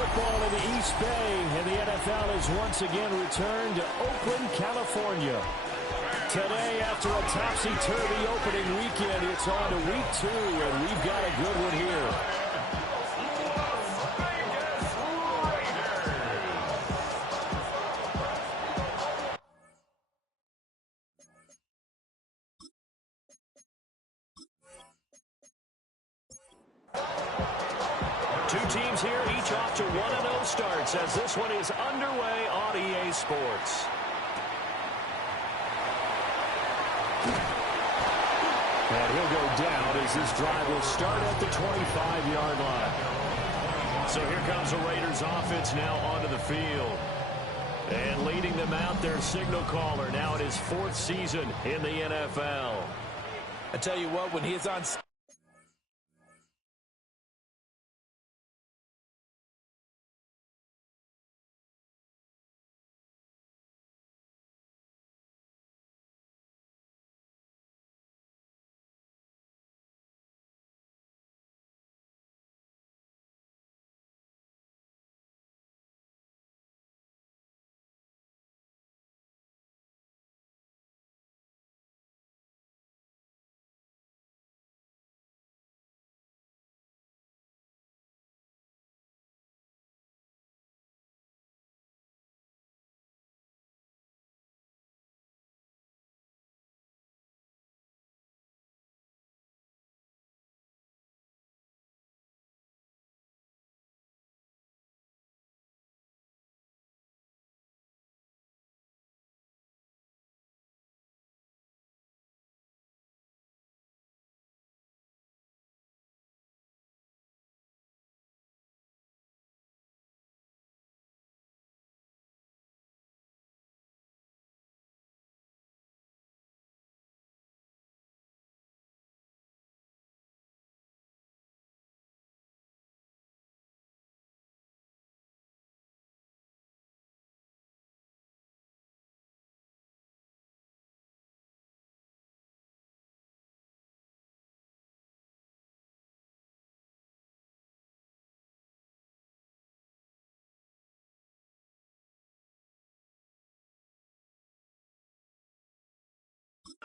football in the East Bay, and the NFL has once again returned to Oakland, California. Today, after a topsy-turvy opening weekend, it's on to week 2, and we've got a good one here. Two teams here, each off to 1-0 starts as this one is underway on EA Sports. And he'll go down as this drive will start at the 25-yard line. So here comes the Raiders offense now onto the field. And leading them out, their signal caller now in his 4th season in the NFL. I tell you what, when he is on...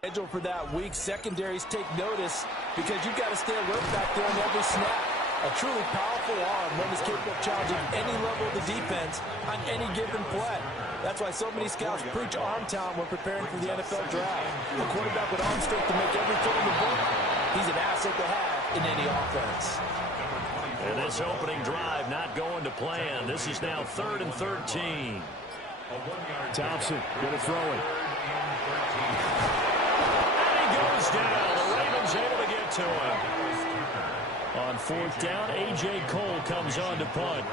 Schedule for that week. Secondaries take notice because you've got to stay alert back there on every snap. A truly powerful arm, one is capable of challenging any level of the defense on any given play. That's why so many scouts preach arm talent when preparing for the NFL draft. A quarterback with arm strength to make every throw in the book, he's an asset to have in any offense. And this opening drive not going to plan. This is now 3rd and 13. Thompson going to throw it. Goes down. The Ravens able to get to him. On 4th down, A.J. Cole comes on to punt.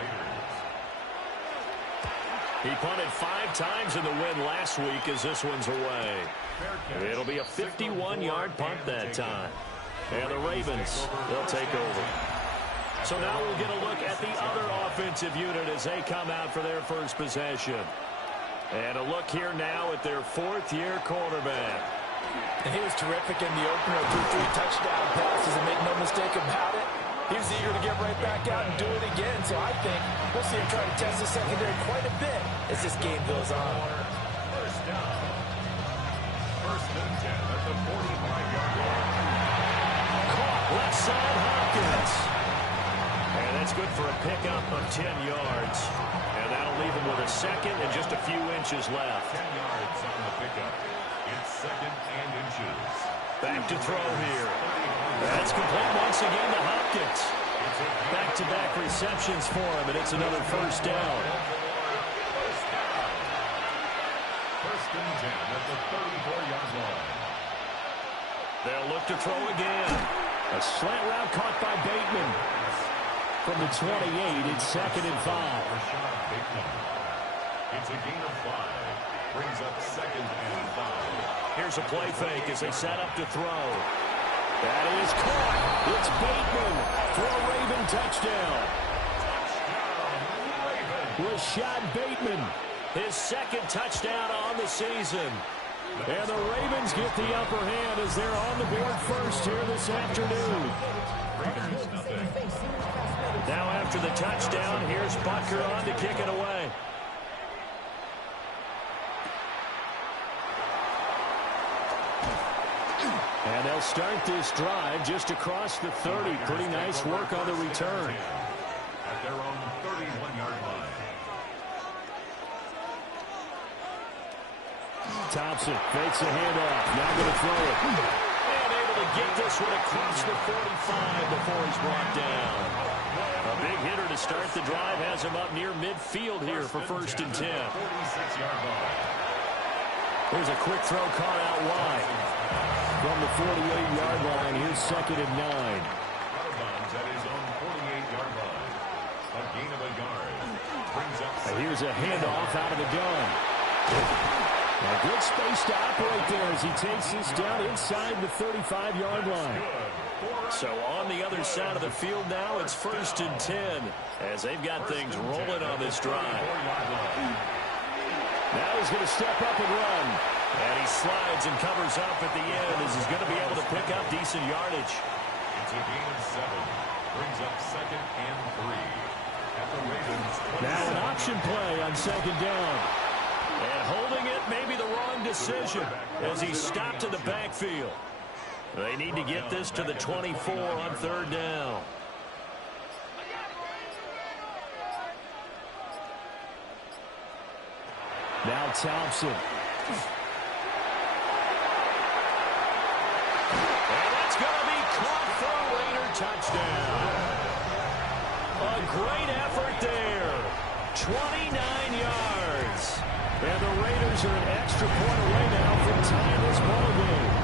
He punted 5 times in the win last week as this one's away. It'll be a 51-yard punt that time. And the Ravens, they'll take over. So now we'll get a look at the other offensive unit as they come out for their first possession. And a look here now at their 4th-year quarterback. And he was terrific in the opener, 3 touchdown passes, and make no mistake about it. He was eager to get right back out and do it again. So I think we'll see him try to test the secondary quite a bit as this game goes on. First down. 1st and 10 at the 45-yard line. Caught left side Hopkins. And that's good for a pickup of 10 yards. And that'll leave him with a second and just a few inches left. 10 yards on the pickup. It's 2nd and inches. Back to throw here. That's complete once again to Hopkins. Back-to-back receptions for him, and it's another 1st down. 1st and 10 at the 34-yard line. They'll look to throw again. A slant route caught by Bateman. From the 28, it's 2nd and 5. It's a gain of 5. Brings up 2nd and 5. Here's a play fake as they set up to throw. That is caught. It's Bateman for a Raven touchdown. Rashad Bateman, his 2nd touchdown on the season. And the Ravens get the upper hand as they're on the board first here this afternoon. Raiders nothing. Now after the touchdown, here's Butker on to kick it away. And they'll start this drive just across the 30. Pretty nice work on the return. At their own 31-yard line. Thompson fakes a handoff. Now going to throw it. And able to get this one across the 45 before he's brought down. A big hitter to start the drive has him up near midfield here for 1st and 10. 46-yard line. Here's a quick throw caught out wide. From the 48-yard line, here's 2nd and 9. Out of bounds at his own 48-yard line. A gain of a yard. Brings up. And here's a handoff out of the gun. A good space to operate there as he takes this down inside the 35-yard line. So on the other side of the field now, it's 1st and 10 as they've got things rolling on this drive. Now he's going to step up and run. And he slides and covers up at the end as he's going to be able to pick up decent yardage. It's a gain of 7. Brings up 2nd and 3. At the Ravens. Now an option play on 2nd down. And holding it may be the wrong decision as he's stopped in the backfield. They need to get this to the 24 on 3rd down. Now Thompson. And that's going to be caught for a Raider touchdown. A great effort there. 29 yards. And the Raiders are an extra point away now from tying this ball game.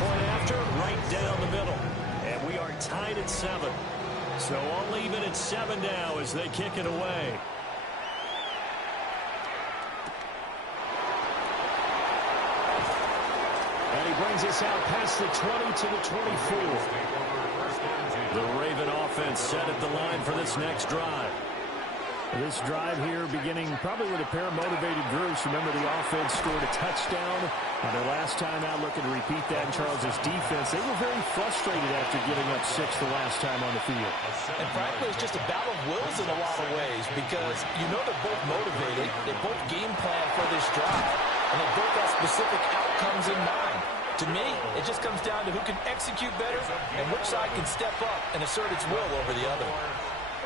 Point after, right down the middle. And we are tied at 7. So all even at 7 now as they kick it away. And he brings us out past the 20 to the 24. The Raven offense set at the line for this next drive. This drive here beginning probably with a pair of motivated groups. Remember, the offense scored a touchdown on their last time out, looking to repeat that in Charles's defense. They were very frustrated after giving up 6 the last time on the field. And frankly, it's just a battle of wills in a lot of ways because you know they're both motivated, they both game plan for this drive, and they both have specific outcomes in mind. To me, it just comes down to who can execute better and which side can step up and assert its will over the other.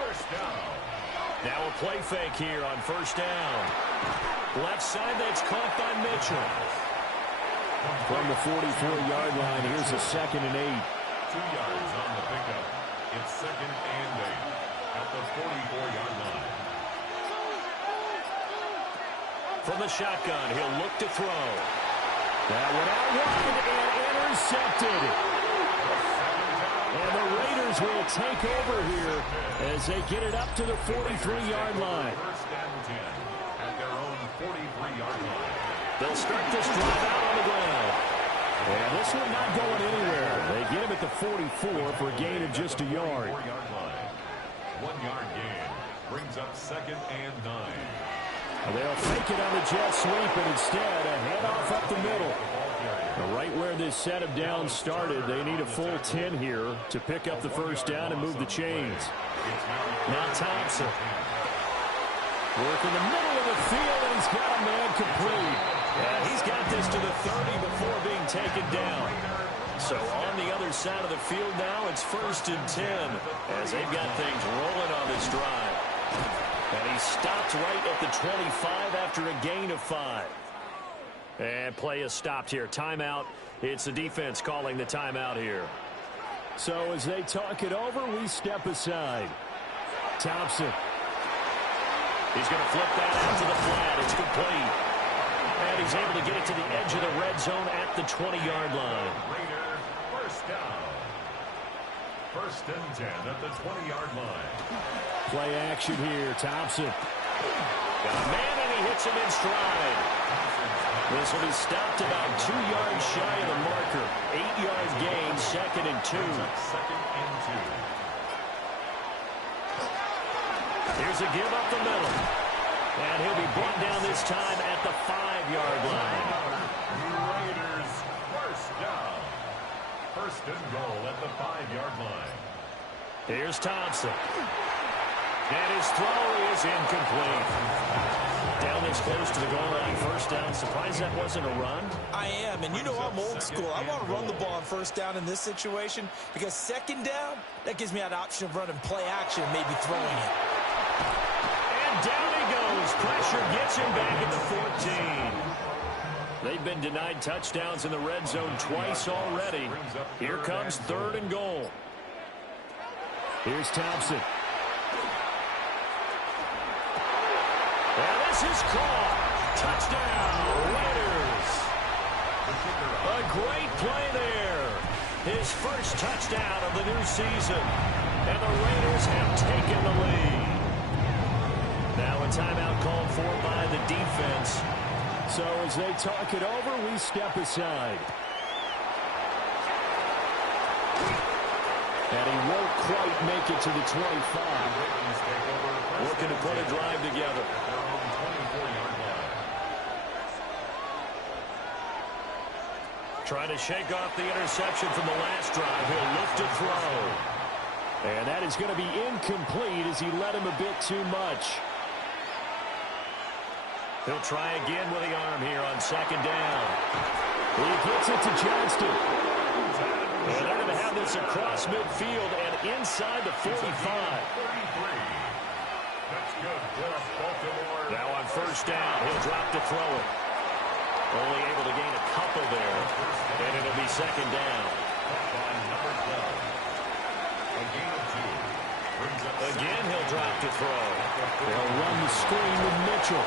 First down. Now a play fake here on 1st down. Left side, that's caught by Mitchell. From the 44-yard line, here's a 2nd and 8. 2 yards on the pickup. It's 2nd and 8 at the 44-yard line. From the shotgun, he'll look to throw. That went out wide and intercepted. And the Raiders will take over here as they get it up to the 43-yard line. 1st and 10 at their own 43-yard line. They'll start this drive out on the ground. And this one not going anywhere. They get him at the 44 for a gain of just a yard. 4-yard line. 1-yard gain. Brings up 2nd and 9. They'll fake it on the jet sweep, and instead a handoff up the middle. Right where this set of downs started, they need a full 10 here to pick up the 1st down and move the chains. Now Thompson. Work in the middle of the field, and he's got a man complete. And he's got this to the 30 before being taken down. So on the other side of the field now, it's 1st and 10 as they've got things rolling on this drive. And he stopped right at the 25 after a gain of 5. And play is stopped here. Timeout. It's the defense calling the timeout here. So as they talk it over, we step aside. Thompson. He's going to flip that out to the flat. It's complete. And he's able to get it to the edge of the red zone at the 20-yard line. Raider, 1st down. 1st and 10 at the 20-yard line. Play action here. Thompson. Got a man, and he hits him in stride. This will be stopped about 2 yards shy of the marker. 8-yard gain, 2nd and 2. 2nd and 2. Here's a give up the middle. And he'll be brought down this time at the 5-yard line. Raiders, 1st down. 1st and goal at the 5-yard line. Here's Thompson. And his throw is incomplete. Down this close to the goal line, first down. Surprised that wasn't a run? I am, and you know I'm old school. I want to run the ball on first down in this situation because second down, that gives me that option of running play action and maybe throwing it. And down he goes. Pressure gets him back at the 14. They've been denied touchdowns in the red zone twice already. Here comes 3rd and goal. Here's Thompson. And this is caught. Touchdown, Raiders. A great play there. His first touchdown of the new season. And the Raiders have taken the lead. Now a timeout called for by the defense. So as they talk it over, we step aside. And he won't quite make it to the 25. Looking to put a drive together. Trying to shake off the interception from the last drive. He'll look to throw. And that is going to be incomplete as he led him a bit too much. He'll try again with the arm here on second down. He gets it to Johnston. And they're going to have this across midfield and inside the 45. Now on first down, he'll drop to throw it. Only able to gain a couple there, and it'll be second down. Again, he'll drop to throw. They'll run the screen with Mitchell.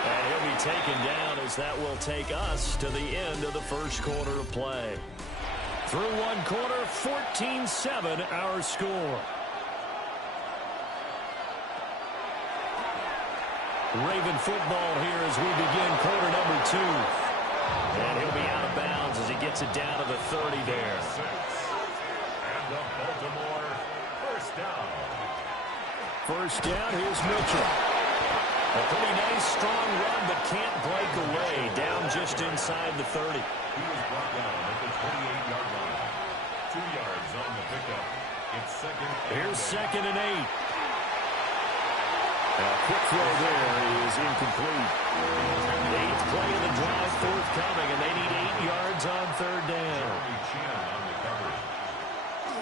And he'll be taken down as that will take us to the end of the first quarter of play. Through one quarter, 14-7 our score. Raven football here as we begin quarter number 2. And he'll be out of bounds as he gets it down to the 30 there. And the Baltimore first down. First down, here's Mitchell. A pretty nice, strong run, but can't break away. Down just inside the 30. He was brought down at the 28-yard line. 2 yards on the pickup. It's second. Here's second and 8. A quick throw there is incomplete. 8th play of the drive forthcoming, and they need 8 yards on third down.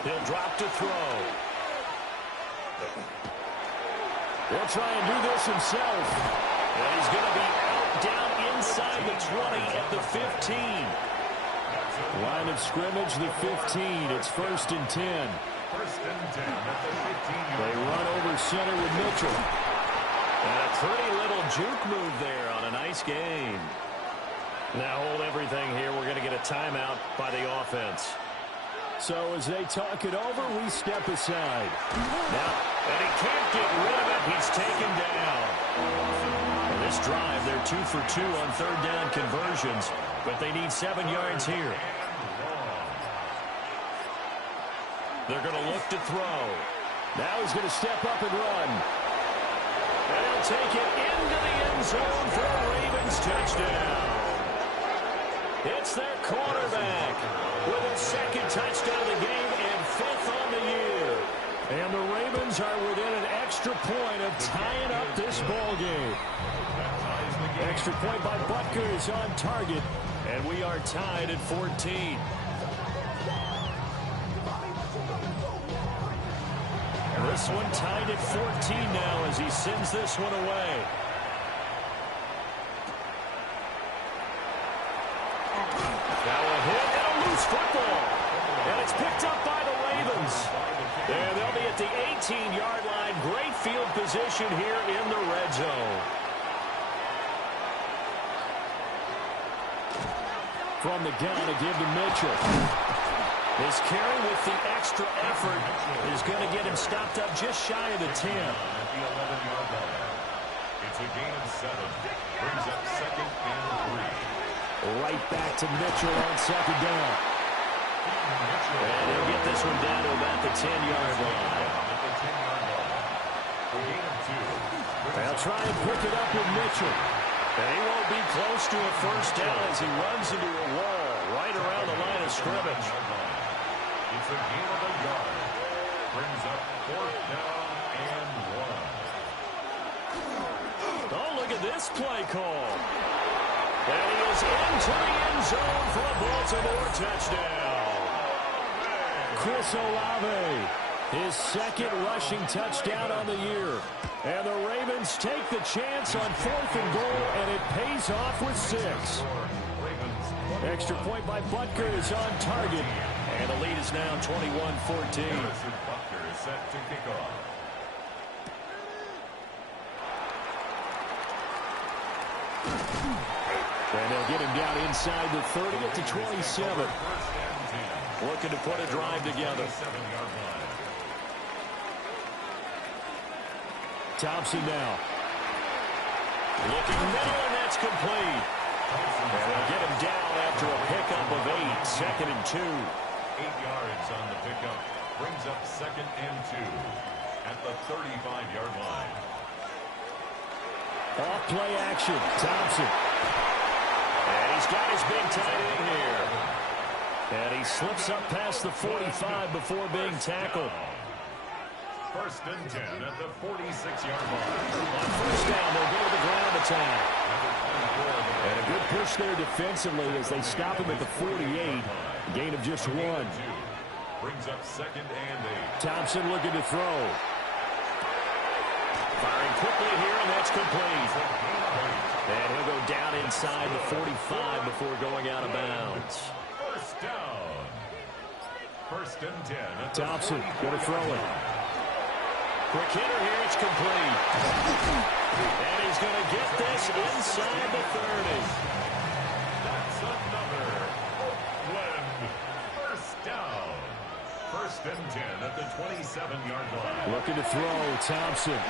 He'll drop to throw. He'll try and do this himself. And he's going to be out down inside the 20 at the 15. Line of scrimmage, the 15. It's first and 10. First and 10 at the 15. They run over center with Mitchell. And a pretty little juke move there on a nice game. Now hold everything here. We're going to get a timeout by the offense. So as they talk it over, we step aside. Now, and he can't get rid of it. He's taken down. And this drive, they're 2 for 2 on third down conversions, but they need 7 yards here. They're going to look to throw. Now he's going to step up and run. And he'll take it into the end zone for a Ravens touchdown. It's their quarterback with a second touchdown of the game and 5th on the year. And the Ravens are within an extra point of tying up this ball game. Extra point by Butker is on target, and we are tied at 14. This one tied at 14 now as he sends this one away. Now a hit and a loose football. And it's picked up by the Ravens. And they'll be at the 18-yard line. Great field position here in the red zone. From the gun, a give to Mitchell. His carry with the extra effort is going to get him stopped up just shy of the 10. At the 11-yard line. It's a gain of 7. Brings up second and 3. Right back to Mitchell on second down. And he'll get this one down to about the 10-yard line. They'll try and pick it up with Mitchell. And he won't be close to a first down as he runs into a wall right around the line of scrimmage. It's a gain of a yard. Brings up 4th down and 1. Oh, look at this play call. And he is into the end zone for a Baltimore touchdown. Chris Olave, his second rushing touchdown on the year. And the Ravens take the chance on 4th and goal, and it pays off with 6. Extra point by Butker is on target. And the lead is now 21-14. Butker is set to kick off. And they'll get him down inside the 30 at the 27. Looking to put a drive together. Thompson now. Looking middle, and that's complete. And they'll get him down after a pickup of 8. 2nd and 2. 8 yards on the pickup. Brings up 2nd and 2 at the 35-yard line. Off play action. Thompson. And he's got his big tight end here. And he slips up past the 45 before being tackled. 1st and 10 at the 46-yard line. On 1st down, they'll go to the ground attack. And a good push there defensively as they stop him at the 48. Gain of just 1. Brings up 2nd and 8. Thompson looking to throw. Firing quickly here, and that's complete. And he'll go down inside the 45 before going out of bounds. 1st down. 1st and 10 at the Thompson going to throw it. Quick hitter here, it's complete. And he's going to get this inside the 30. That's another Oakland 1st down. 1st and 10 at the 27-yard line. Looking to throw, Thompson.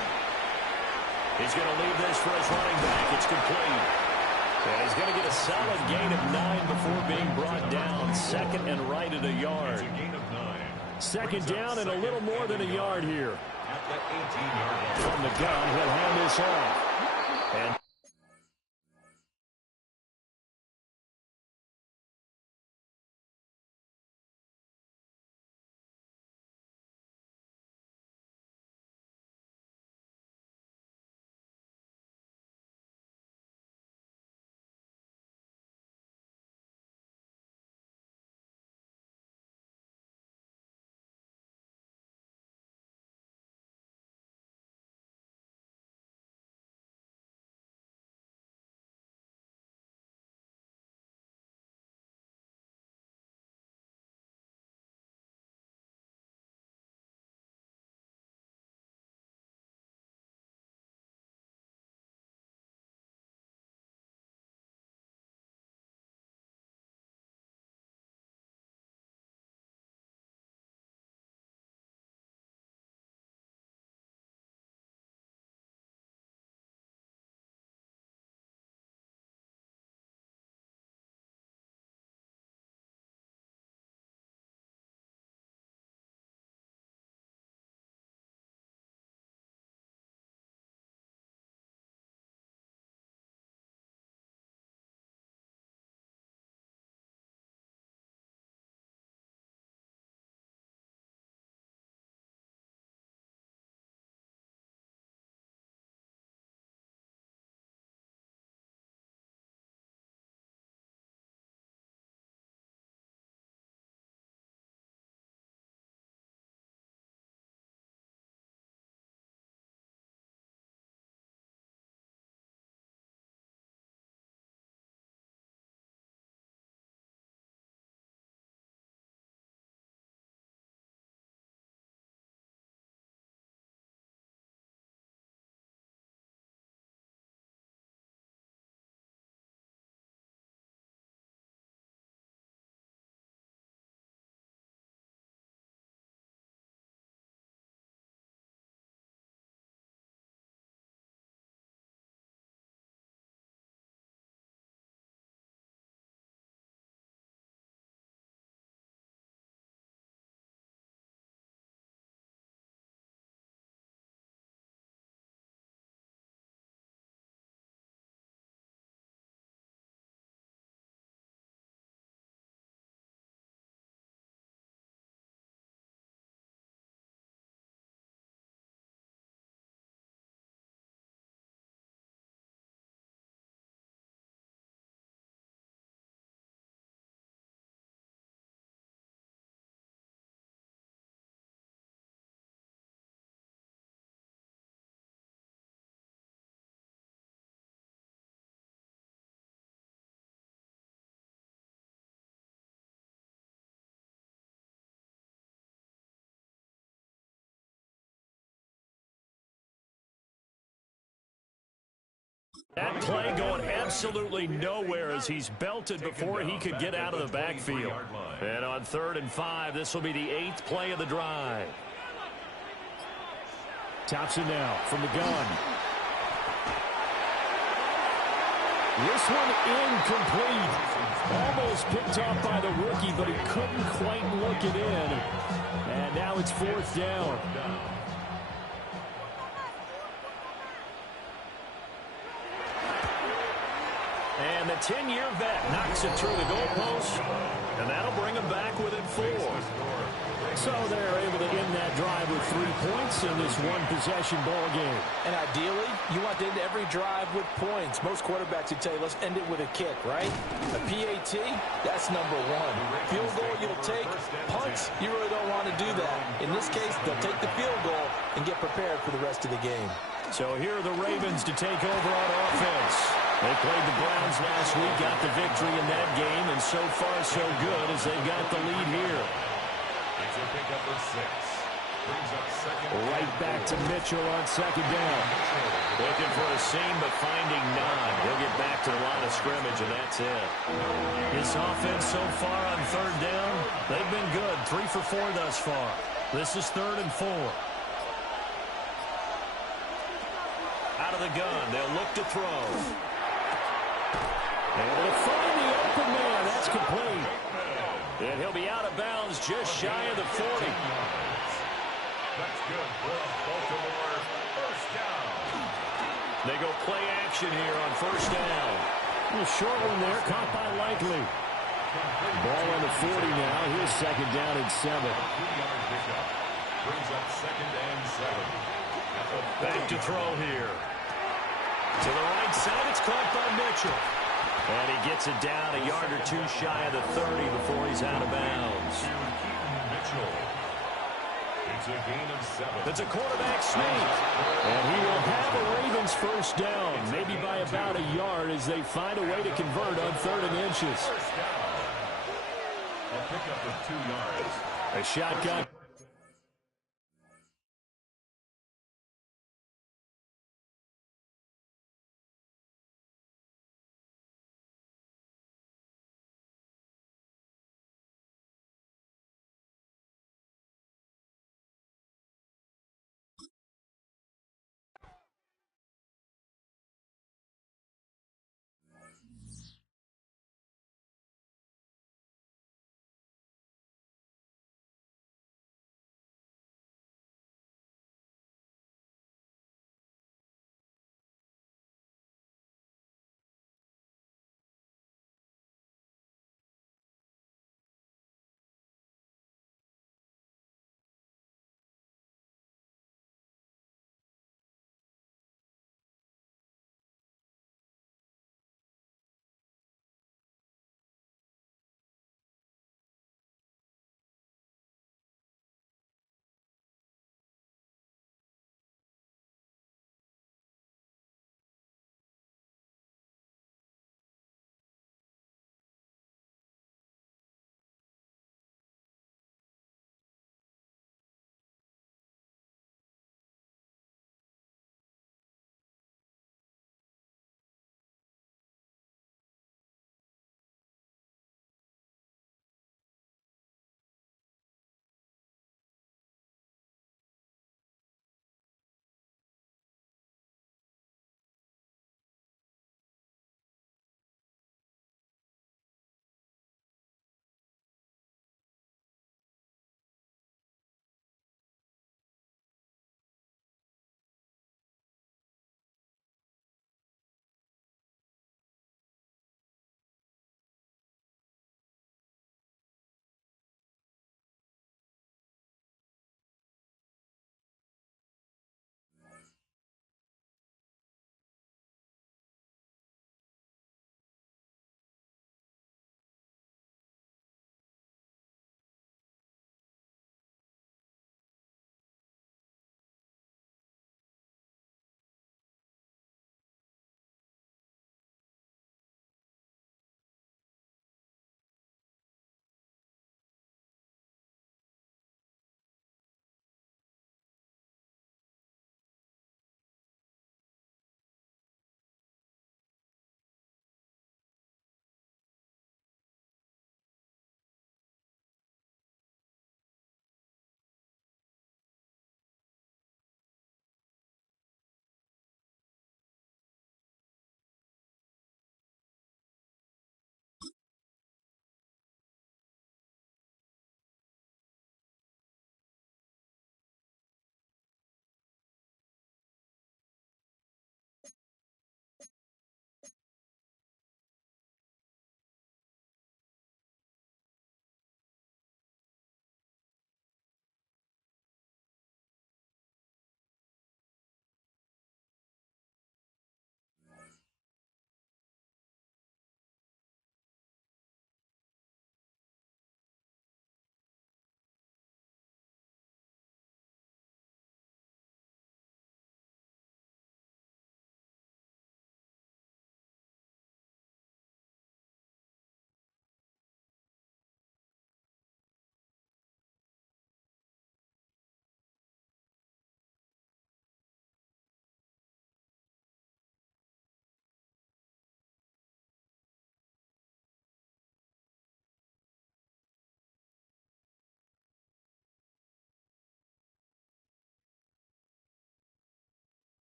He's going to leave this for his running back. It's complete. And he's going to get a solid gain of 9 before being brought down. 2nd and right at a yard. It's a gain of 9. 2nd down and a little more than a yard here. At the 18-yard line. From the gun, he'll hand this off. And That play going absolutely nowhere as he's belted before he could get out of the backfield. And on 3rd and 5, this will be the 8th play of the drive. Thompson now from the gun. This one incomplete. Almost picked off by the rookie, but he couldn't quite look it in. And now it's 4th down. And the 10-year vet knocks it through the goalpost, and that'll bring him back within 4. So they're able to end that drive with 3 points in this one-possession ball game. And ideally, you want to end every drive with points. Most quarterbacks would tell you, let's end it with a kick, right? A PAT, that's number 1. Field goal you'll take. Punts, you really don't want to do that. In this case, they'll take the field goal and get prepared for the rest of the game. So here are the Ravens to take over on offense. They played the Browns last week, got the victory in that game, and so far so good as they've got the lead here. It's a pickup of 6. Brings up second. Right back to Mitchell on 2nd down. Looking for a seam, but finding none. He'll get back to the line of scrimmage, and that's it. His offense so far on 3rd down, they've been good. 3 for 4 thus far. This is 3rd and 4. Out of the gun, they'll look to throw. And they'll find the open man. That's complete. And he'll be out of bounds just shy of the 40. That's good for Baltimore. First down. They go play action here on 1st down. A short one there, caught by Likely. Ball on the 40 now. Here's 2nd down and 7. 3-yard pickup. Brings up 2nd and 7. Back to throw here. To the right side, it's caught by Mitchell. And he gets it down a yard or 2 shy of the 30 before he's out of bounds. Mitchell. It's a gain of 7. It's a quarterback sneak. And he will have a Ravens first down, maybe by about a yard as they find a way to convert on 3rd and inches. First down. A pickup of 2 yards. A shotgun.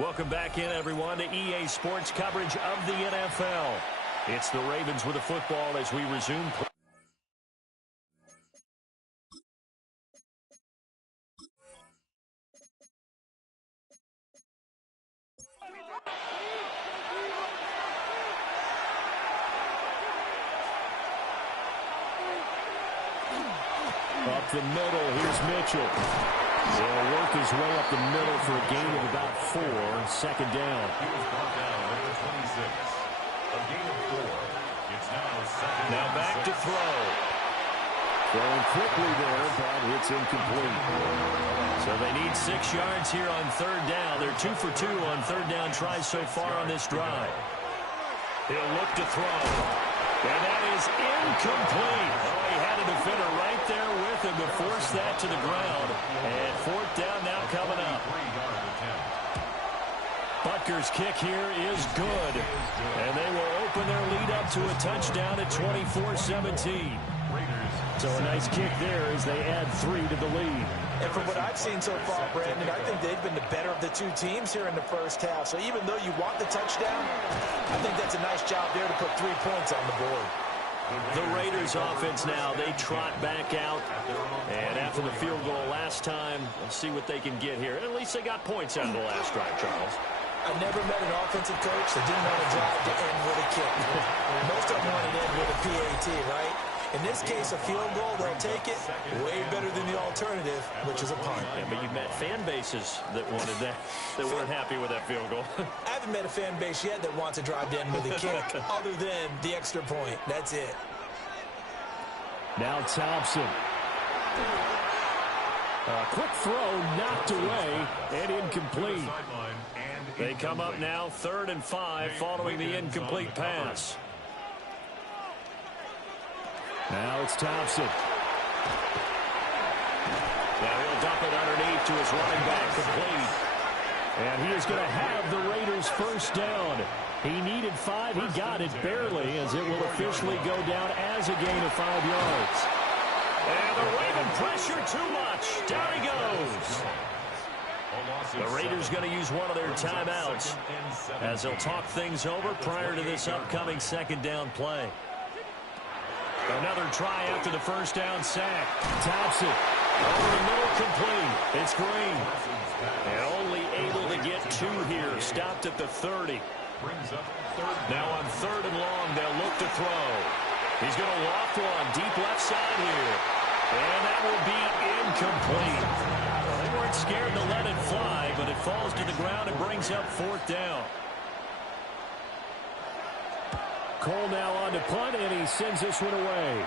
Welcome back in, everyone, to EA Sports coverage of the NFL. It's the Ravens with the football as we resume play. Up the middle, here's Mitchell. He'll work his way up the middle for a gain of about 4. Second down. He was brought down at the 26. A gain of 4. It's Now back to throw. Throwing quickly there, but it's incomplete. So they need 6 yards here on third down. They're 2 for 2 on third down tries so far on this drive. He'll look to throw. And that is incomplete. Oh, he had a defender right there with him to force that to the ground. And fourth down now coming up. Butker's kick here is good. And they will open their lead up to a touchdown at 24-17. So a nice kick there as they add 3 to the lead. And from what I've seen so far, Brandon, I think they've been the better of the two teams here in the first half. So even though you want the touchdown, I think that's a nice job there to put 3 points on the board. The Raiders offense now, they trot back out. And after the field goal last time, we'll see what they can get here. At least they got points out of the last drive, Charles. I've never met an offensive coach that didn't want to drive to end with a kick. Most of them want to end with a PAT, right? In this case, a field goal, they'll take it way better than the alternative, which is a punt. Yeah, but you've met fan bases that wanted that, that weren't happy with that field goal. I haven't met a fan base yet that wants to drive to end with a kick, other than the extra point. That's it. Now Thompson. A quick throw knocked away and incomplete. They come up now 3rd and 5 following the incomplete pass. Now it's Thompson. Now he'll dump it underneath to his running back, complete. And he is going to have the Raiders first down. He needed 5. He got it barely, as it will officially go down as a gain of 5 yards. And the Raven pressure too much. Down he goes. The Raiders going to use one of their timeouts as they'll talk things over prior to this upcoming second down play. Another try after the first down sack. Thompson. Over the middle, complete. It's Green. And only able to get 2 here. Stopped at the 30. Now on 3rd and long, they'll look to throw. He's going to loft one deep left side here. And that will be incomplete. Well, they weren't scared to let it fly, but it falls to the ground and brings up 4th down. Cole now on to punt, and he sends this one away.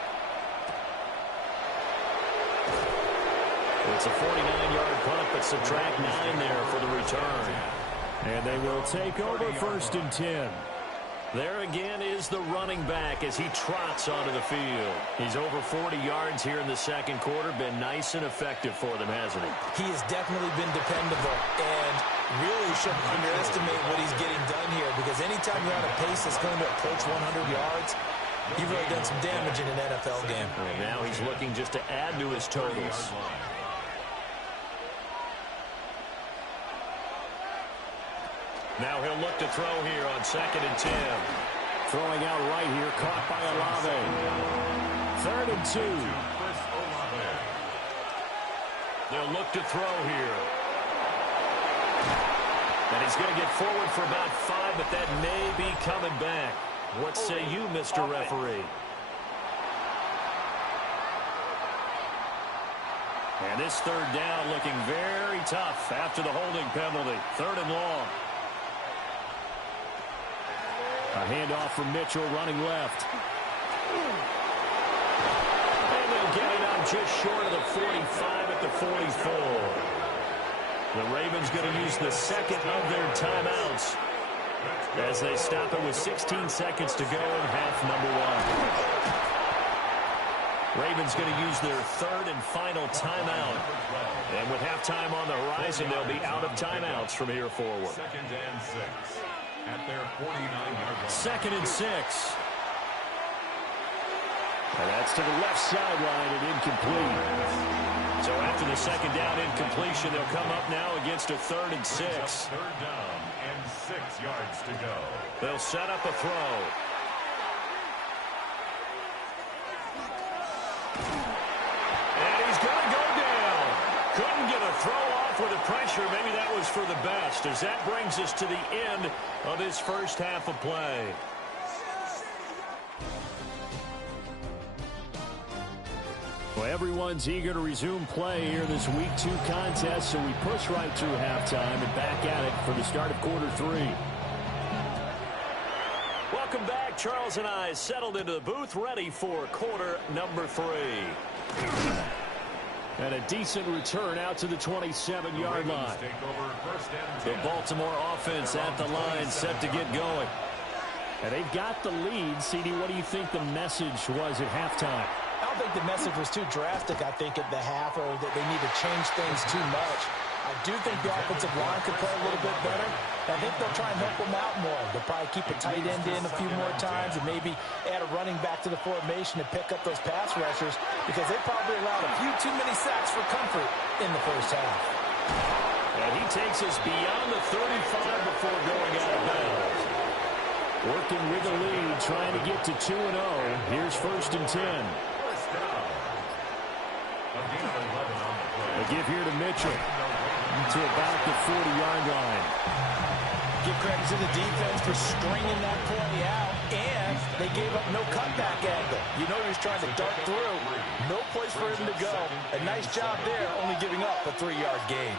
It's a 49-yard punt, but subtract 9 there for the return. And they will take over 1st and 10. There again is the running back as he trots onto the field. He's over 40 yards here in the second quarter. Been nice and effective for them, hasn't he? He has definitely been dependable and really shouldn't underestimate what he's getting done here, because anytime you're on a pace that's going to approach 100 yards, you've really done some damage in an NFL game. And now he's looking just to add to his totals. Now he'll look to throw here on 2nd and 10. Throwing out right here, caught by Olave. 3rd and 2. They'll look to throw here. And he's going to get forward for about 5, but that may be coming back. What say you, Mr. Referee? And this 3rd down looking very tough after the holding penalty. 3rd and long. A handoff from Mitchell running left. And they'll get it out just short of the 45 at the 44. The Ravens going to use the second of their timeouts as they stop it with 16 seconds to go in half number 1. Ravens going to use their 3rd and final timeout. And with halftime on the horizon, they'll be out of timeouts from here forward. 2nd and 6. At their 49-yard line. 2nd and 6. And that's to the left sideline and incomplete. So after the second down incompletion, they'll come up now against a 3rd and 6. Third down and 6 yards to go. They'll set up a throw. And he's going to go down. Couldn't get a throw off with the pressure. Maybe that was for the best, as that brings us to the end of this first half of play. Well, everyone's eager to resume play here this Week 2 contest, so we push right through halftime and back at it for the start of quarter 3. Welcome back. Charles and I settled into the booth, ready for quarter number 3. And a decent return out to the 27-yard line. The Baltimore offense at the line, set to get going. And they've got the lead. CD, what do you think the message was at halftime? I don't think the message was too drastic, I think, at the half, or that they need to change things too much. I do think the offensive line could play a little bit better. I think they'll try and help them out more. They'll probably keep a tight end in a few more times and maybe add a running back to the formation to pick up those pass rushers, because they probably allowed a few too many sacks for comfort in the first half. And he takes us beyond the 35 before going out of bounds. Working with the lead, trying to get to 2-0. Here's 1st and 10. A give here to Mitchell to about the 40-yard line. Give credit to the defense for stringing that play out, and they gave up no cutback angle. You know he was trying to dart through. No place for him to go. A nice job there, only giving up a 3-yard gain.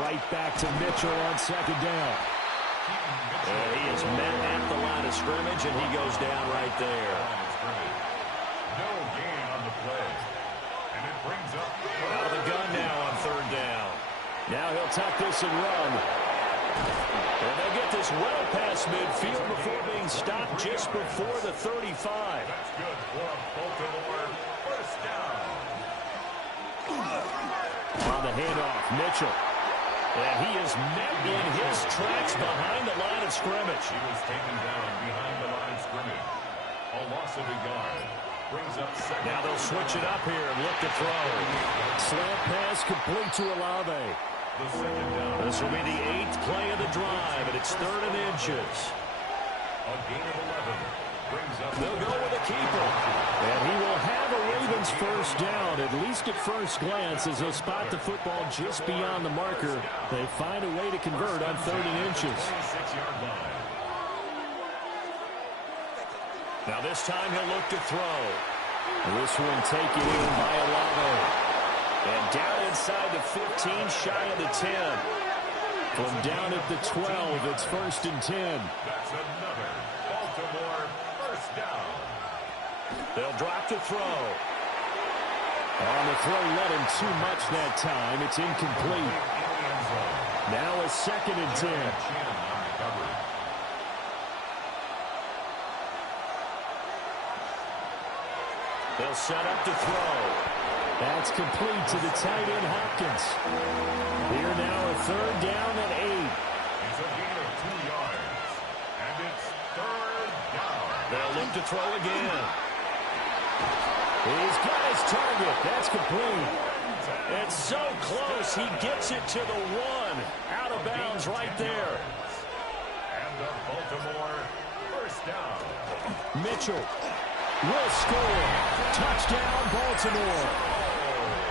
Right back to Mitchell on 2nd down. And he is met at the line of scrimmage, and he goes down right there. No gain on the play. And it brings up Out of the gun now on 3rd down. Now he'll tuck this and run. And they'll get this well past midfield before being stopped just before the 35. That's good for a Baltimore first down. On the handoff, Mitchell. And he is met in his tracks behind the line of scrimmage. He was taken down behind the line of scrimmage. A loss of a yard. Brings up 2nd. Now they'll switch it up here and look to throw. Slant pass complete to Olave. The 2nd down. This will be the 8th play of the drive, and it's 3rd and inches. A gain of 11. Brings up. They'll go with a keeper. And he will have a Ravens first down, at least at first glance, as they'll spot the football just beyond the marker. They find a way to convert on 3rd and inches. 26-yard line. Now this time he'll look to throw. This one taken in by Olave. And down inside the 15, shy of the 10. From down at the 12, it's 1st and 10. That's another Baltimore first down. They'll drop to throw. On the throw, let him too much that time. It's incomplete. Now a 2nd and 10. They'll set up to throw. That's complete to the tight end, Hopkins. Here now a 3rd down and 8. It's a gain of 2 yards. And it's 3rd down. They'll look to throw again. He's got his target. That's complete. It's so close. He gets it to the 1. Out of bounds right there. And the Baltimore first down. Mitchell will score. Touchdown, Baltimore.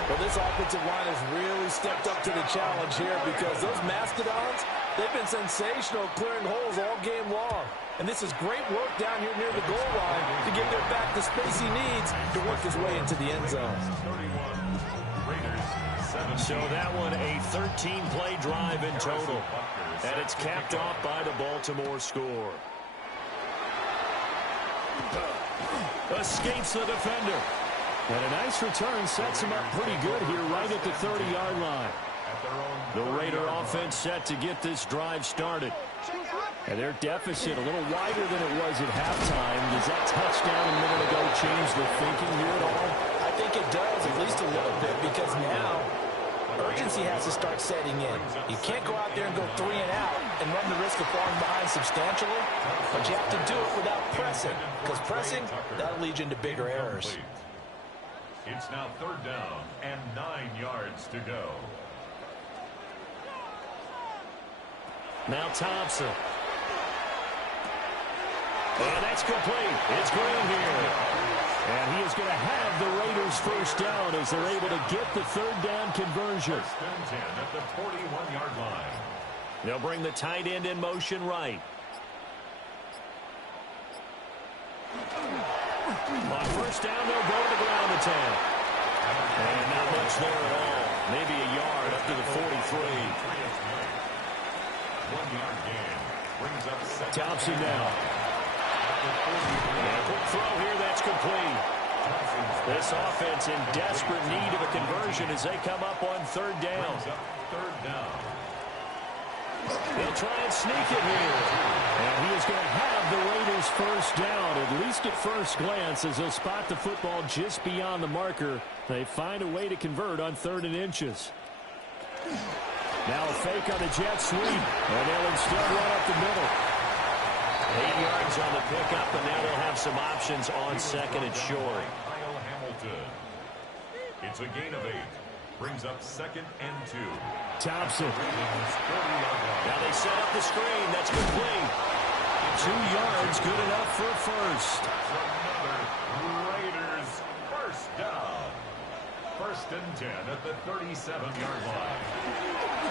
Well, this offensive line has really stepped up to the challenge here, because those Mastodons, they've been sensational clearing holes all game long. And this is great work down here near the goal line to give their back the space he needs to work his way into the end zone. 31. Raiders 17. So that one a 13-play drive in total. And it's capped off by the Baltimore score. Escapes the defender. And a nice return sets him up pretty good here right at the 30-yard line. The Raider offense set to get this drive started. And their deficit a little wider than it was at halftime. Does that touchdown a minute ago change the thinking here at all? I think it does, at least a little bit, because now urgency has to start setting in. You can't go out there and go 3 and out and run the risk of falling behind substantially, but you have to do it without pressing, because pressing, that'll lead you into bigger errors. It's now 3rd down and 9 yards to go. Now Thompson. And that's complete. It's Green here. And he is going to have the Raiders first down as they're able to get the 3rd down conversion. 1st and 10 at the 41-yard line. They'll bring the tight end in motion right. On 1st down, they'll go to the ground attack. And not much there at all. Maybe a yard up to the 43. 1-yard gain. Brings up Thompson now. And a quick throw here, that's complete. This offense in desperate need of a conversion as they come up on 3rd down. 3rd down. They'll try and sneak it here. And he is going to have the Raiders first down, at least at first glance, as they'll spot the football just beyond the marker. They find a way to convert on 3rd and inches. Now a fake on the jet sweep, and they'll instead run up the middle. 8 yards on the pickup, and now they'll have some options on 2nd and short. Kyle Hamilton. It's a gain of 8. Brings up 2nd and 2. Thompson. Now they set up the screen. That's complete. 2 yards, good enough for a first. Another Raiders first down. 1st and 10 at the 37-yard line.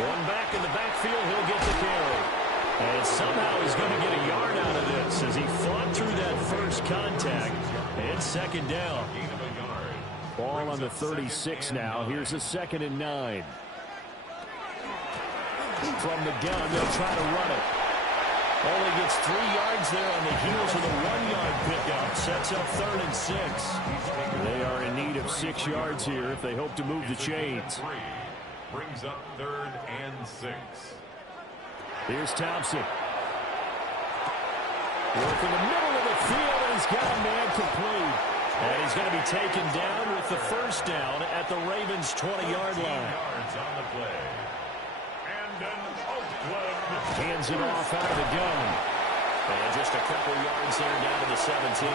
One back in the backfield, he'll get the carry. And somehow he's going to get a yard out of this as he fought through that first contact. And 2nd down. Gain of a yard. Ball on the 36 now. Here's a 2nd and 9. From the gun, they'll try to run it. Only gets 3 yards there on the heels of the 1-yard pickup. Sets up 3rd and 6. They are in need of 6 yards here if they hope to move the chains. Brings up 3rd and 6. Here's Thompson. Working the middle of the field, and he's got a man complete. And he's going to be taken down with the first down at the Ravens' 20-yard line. Yards on the play. And an Oakland. Hands it off out of the gun. And just a couple yards there down to the 17.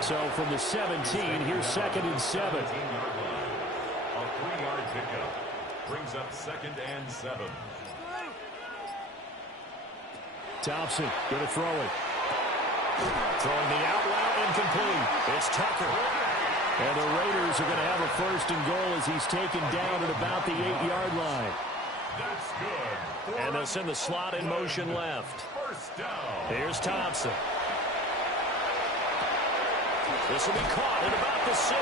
So from the 17, here's 2nd and 7. A 3-yard pickup. Brings up 2nd and 7. Thompson going to throw it. Throwing the out route incomplete. It's Tucker. And the Raiders are going to have a 1st and goal as he's taken down at about the 8-yard line. That's good. And they'll send the slot in motion left. First down. Here's Thompson. This will be caught at about the 6.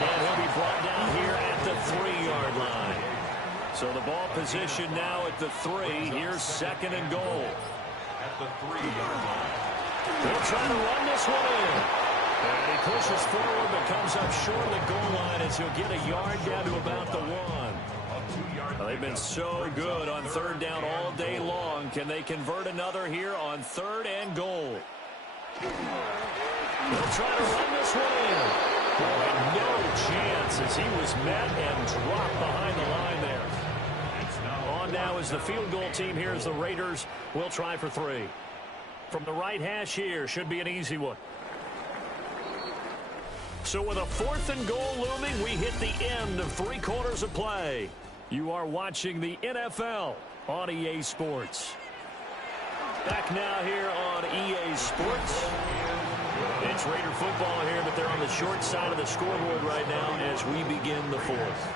And he'll be brought down here at the 3-yard line. So the ball position now at the 3. Here's 2nd and goal. At the 3-yard line. They'll try to run this one in. And he pushes forward but comes up short of the goal line as he'll get a yard down to about the 1. They've been so good on 3rd down all day long. Can they convert another here on 3rd and goal? They'll try to run this one in. Boy, no chance as he was met and dropped behind the line there. On now is the field goal team here as the Raiders will try for 3. From the right hash here, should be an easy one. So with a 4th and goal looming, we hit the end of 3 quarters of play. You are watching the NFL on EA Sports. Back now here on EA Sports. It's Raider football here, but they're on the short side of the scoreboard right now as we begin the 4th.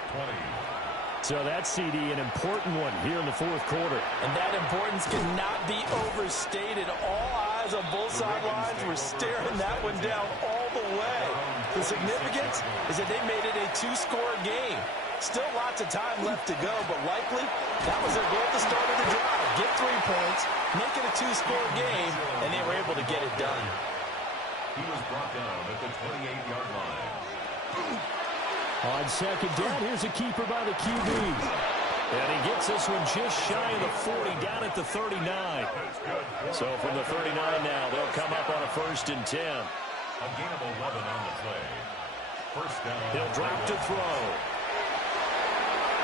So that CD, an important one here in the 4th quarter. And that importance cannot be overstated. All eyes on both sidelines were staring that one down all the way. The significance is that they made it a 2-score game. Still lots of time left to go, but likely that was their goal at the start of the drive. Get 3 points, make it a 2-score game, and they were able to get it done. He was brought down at the 28-yard line. On 2nd down, here's a keeper by the QB. And he gets this one just shy of the 40, down at the 39. So from the 39 now, they'll come up on a 1st and 10. A gain of 11 on the play. First down. He'll drop to throw.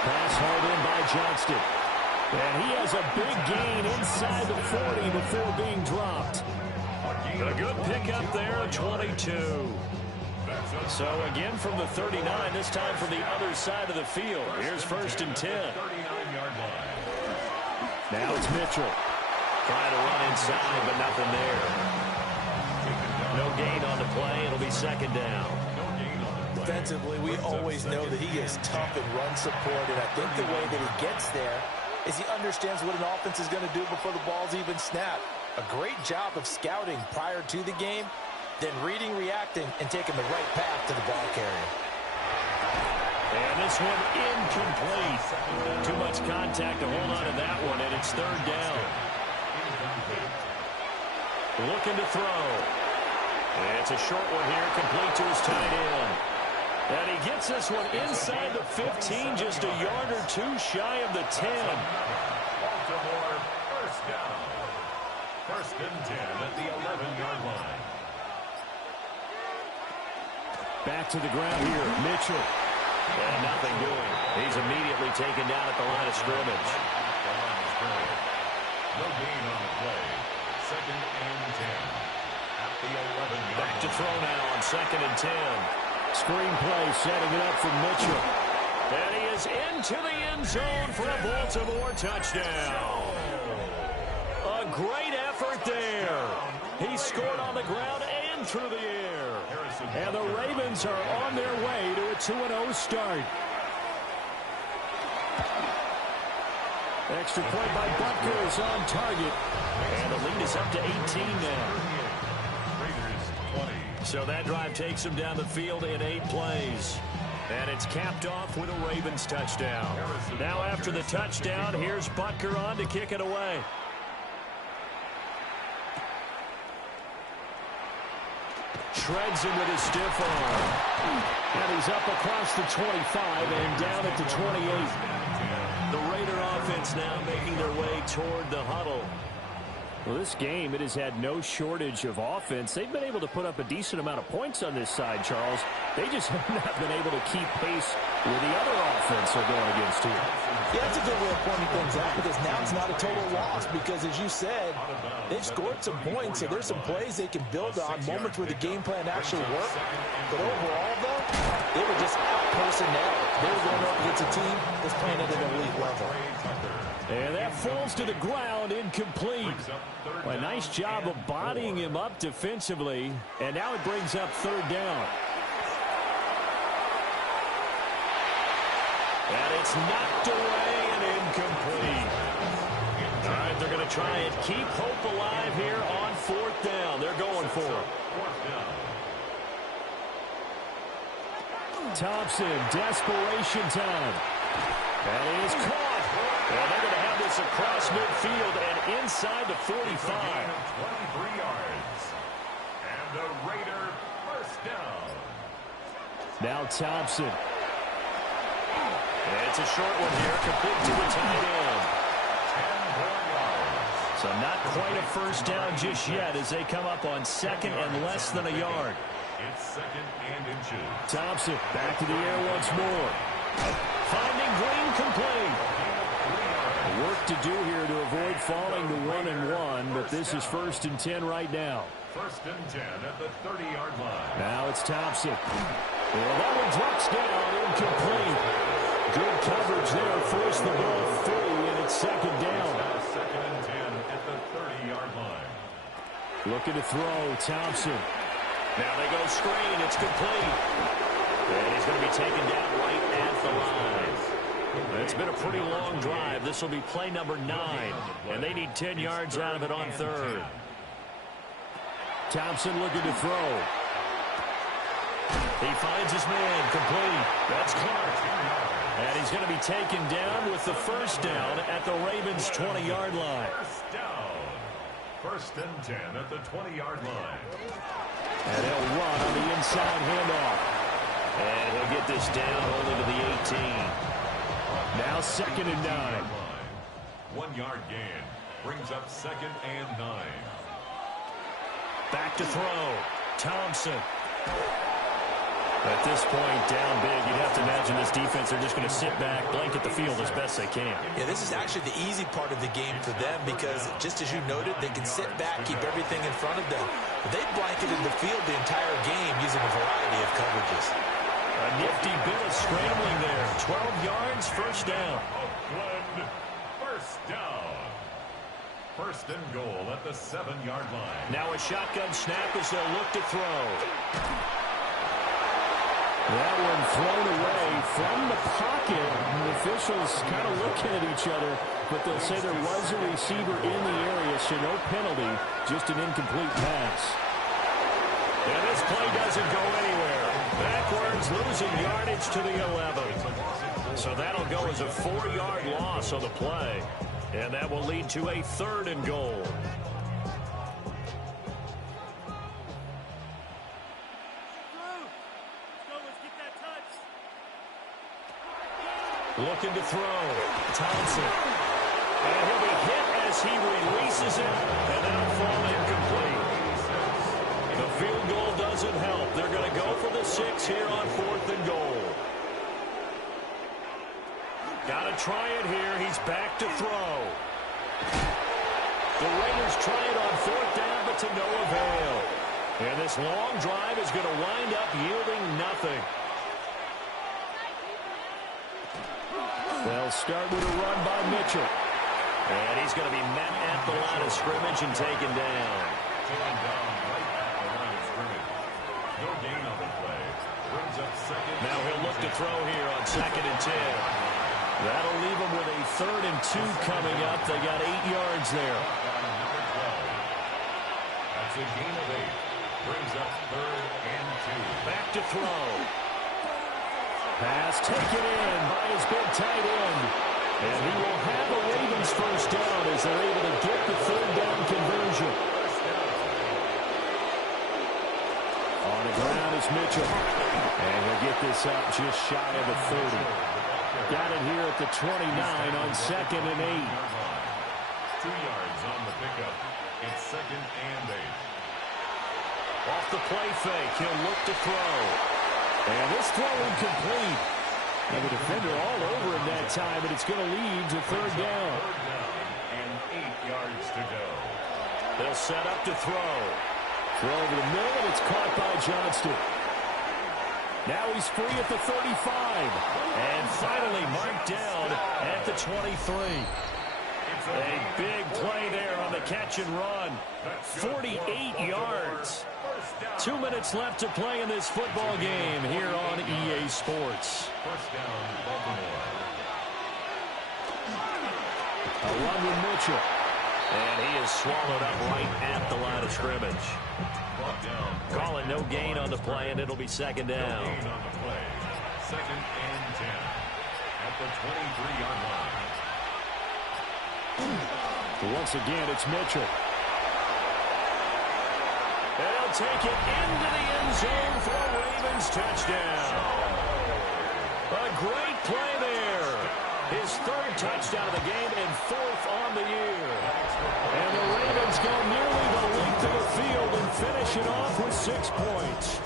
Pass hauled in by Johnston. And he has a big gain inside the 40 before being dropped. A good pickup there, 22. So again from the 39, this time from the other side of the field. Here's 1st and 10. Now it's Mitchell. Trying to run inside, but nothing there. No gain on the play. It'll be 2nd down. Defensively, we always know that he is tough in run support, and I think the way that he gets there is he understands what an offense is going to do before the ball's even snapped. A great job of scouting prior to the game, then reading, reacting, and taking the right path to the ball carrier. And this one incomplete. Too much contact to hold on to that one, and it's 3rd down. Looking to throw. It's a short one here, complete to his tight end. And he gets this one inside the 15, just a yard or two shy of the 10. Baltimore, 1st down. 1st and 10 at the 11-yard line. Back to the ground here, Mitchell. And nothing doing. He's immediately taken down at the line of scrimmage. No gain on the play. 2nd and 10 at the 11-yard line. Back to throw now on 2nd and 10. Screenplay setting it up for Mitchell. And he is into the end zone for a Baltimore touchdown. A great effort there. He scored on the ground and through the air. And the Ravens are on their way to a 2-0 start. Extra point by Butker is on target. And the lead is up to 18 now. Raiders 20. So that drive takes him down the field in 8 plays. And it's capped off with a Ravens touchdown. Now after the touchdown, here's Butker on to kick it away. Shreds him with his stiff arm. And he's up across the 25 and down at the 28. The Raider offense now making their way toward the huddle. Well, this game, it has had no shortage of offense. They've been able to put up a decent amount of points on this side, Charles. They just have not been able to keep pace with the other offense they're going against here. Yeah, that's a good way of pointing things out, because now it's not a total loss, because as you said, they've scored some points, so there's some plays they can build on, moments where the game plan actually worked. But overall, though, they were just out-personnel. They were going up against a team that's playing at an elite level. And that falls to the ground, incomplete. Well, a nice job of bodying him up defensively, and now it brings up 3rd down. And it's knocked away and incomplete. All right, they're going to try and keep hope alive here on 4th down. They're going for it. Thompson, desperation time. And he is caught. And they're going to have this across midfield and inside the 45. 23 yards. And the Raider 1st down. Now Thompson. And it's a short one here, complete to the tight end. 10 more yards. So not quite a 1st down just yet as they come up on 2nd and less than a yard. It's 2nd and inches. Thompson back to the air once more. Finding Green complete. Work to do here to avoid falling to 1-1, but this is 1st and 10 right now. 1st and 10 at the 30-yard line. Now it's Thompson. Well, that one drops down, incomplete. Good coverage there, forced the ball free, and it's 2nd down. 2nd and 10 at the 30-yard line. Looking to throw, Thompson. Now they go screen, it's complete. And he's going to be taken down right at the line. It's been a pretty long drive. This will be play number 9. And they need 10 yards out of it on 3rd. Thompson looking to throw. He finds his man, complete. That's Clark. And he's going to be taken down with the 1st down at the Ravens' 20-yard line. 1st down. 1st and 10 at the 20-yard line. And he'll run on the inside handoff. And he'll get this down only to the 18. Now 2nd and 9. 1 yard gain. Brings up 2nd and 9. Back to throw. Thompson. At this point, down big, you'd have to imagine this defense, they're just going to sit back, blanket the field as best they can. Yeah, this is actually the easy part of the game for them because, just as you noted, they can sit back, keep everything in front of them. But they blanketed the field the entire game using a variety of coverages. A nifty bit of scrambling there. 12 yards, first down. Oakland, first down. First and goal at the 7-yard line. Now a shotgun snap as they'll look to throw. That one thrown away from the pocket. The officials kind of looking at each other, but they'll say there was a receiver in the area, so no penalty, just an incomplete pass. And this play doesn't go anywhere. Backwards, losing yardage to the 11. So that'll go as a 4-yard loss on the play. And that will lead to a third and goal. Looking to throw. Thompson. And he'll be hit as he releases it. And that'll fall incomplete. The field goal doesn't help. They're going to go for the 6 here on 4th and goal. Got to try it here. He's back to throw. The Raiders try it on 4th down, but to no avail. And this long drive is going to wind up yielding nothing. They'll start with a run by Mitchell. And he's going to be met at the line of scrimmage and taken down. Taken down right at the line of scrimmage. No gain on the play. Brings up second. Now he'll look to throw here on 2nd and 10. That'll leave them with a 3rd and 2 coming up. They got 8 yards there. That's a gain of 8. Brings up 3rd and 2. Back to throw. Pass taken in by his big tight end. And he will have a Ravens first down as they're able to get the 3rd down conversion. On the ground is Mitchell. And he'll get this up just shy of the 30. Got it here at the 29 on 2nd and 8. 2 yards on the pickup. It's 2nd and 8. Off the play fake, he'll look to throw. And this throw incomplete. And the defender all over him that time, and it's going to lead to 3rd down. 3rd down and 8 yards to go. They'll set up to throw. Throw over the middle, and it's caught by Johnston. Now he's free at the 35. And finally marked down at the 23. A big play there on the catch and run. 48 yards. 2 minutes left to play in this football game here on EA Sports. First down, Baltimore. A run with Mitchell. And he is swallowed up right at the line of scrimmage. Call it no gain on the play, and it'll be 2nd down. No gain on the play. 2nd and 10 at the 23-yard line. Once again, it's Mitchell. They'll take it into the end zone for a Ravens touchdown. A great play there. His 3rd touchdown of the game and 4th on the year. And the Ravens go nearly the length of the field and finish it off with 6 points.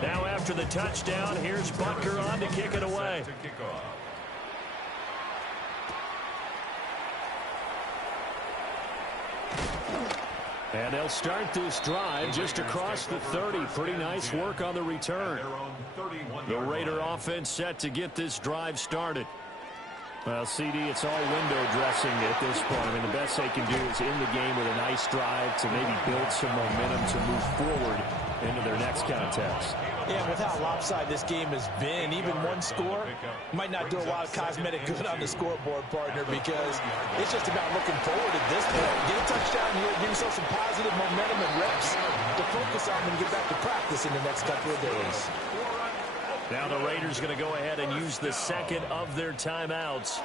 Now after the touchdown, here's Butker on to kick it away. And they'll start this drive just across the 30. Pretty nice work on the return. The Raider offense set to get this drive started. Well, CD, it's all window dressing at this point. I mean, the best they can do is end the game with a nice drive to maybe build some momentum to move forward into their next contest. Yeah, with how lopsided this game has been, even one score might not do a lot of cosmetic good on the scoreboard, partner, because it's just about looking forward at this point. Get a touchdown here, give yourself some positive momentum and reps to focus on and get back to practice in the next couple of days. Now the Raiders going to go ahead and use the 2nd of their timeouts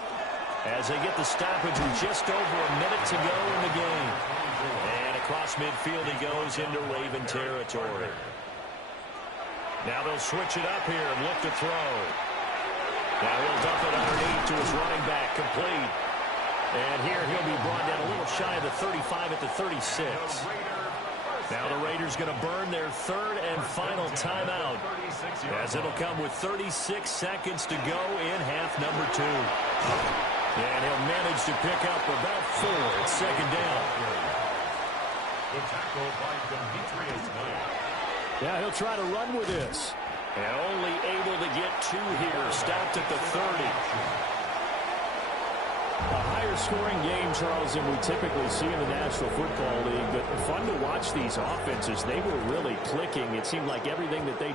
as they get the stoppage with just over a minute to go in the game. And across midfield he goes into Raven territory. Now they'll switch it up here and look to throw. Now he'll dump it underneath to his running back, complete. And here he'll be brought down a little shy of the 35 at the 36. Now the Raiders going to burn their third and final timeout, as it'll come with 36 seconds to go in half number 2. And he'll manage to pick up about 4 at second down. The tackle by Demetrius Knight. Yeah, he'll try to run with this. And only able to get 2 here, stopped at the 30. A higher scoring game, Charles, than we typically see in the National Football League, but fun to watch these offenses. They were really clicking. It seemed like everything that they